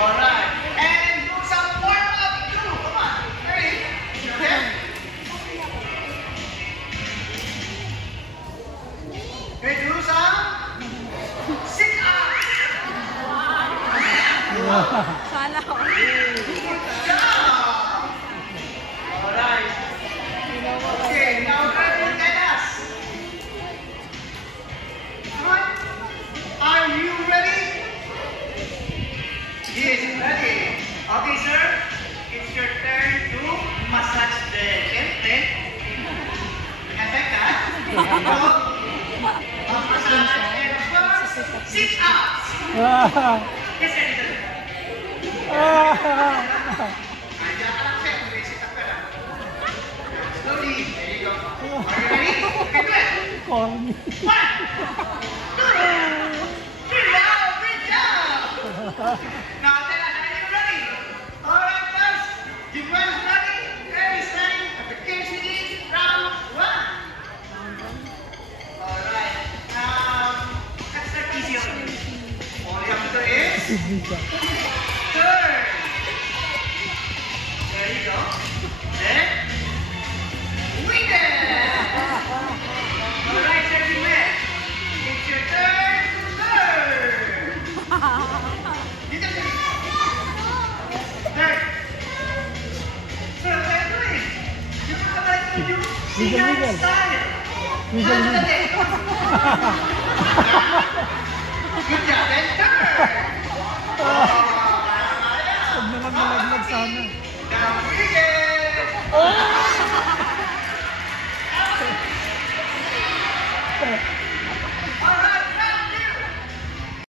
Alright. And do some warm-up too. Come on. Ready? Okay? Okay, do some sit-ups. Sana ako. Good job. Alright. Okay, now look at us. Come on. Are you ready? Yes, ready. Okay, sir. It's your turn to massage the tent. Effect that. Massage and first sit-ups. Yes, sir. Andiyan ka lang, sir. May sit-up ka lang. Slowly. There you go. Are you ready? Okay, do it. 1, 2, 3. Wow, good job. Now tell us, are you ready? Alright, guys. You guys ready? Ready, starting at the game beginning, round 1. Alright. Let's start easy on you. All you have to do is turn. There you go. Then wing it. Alright, turning left. It's your turn to turn. Dito, dito. Turn. So, what are you doing? You put the right to you. Sigan style. Good job, then turn. Huwag na lang nalaglag sana.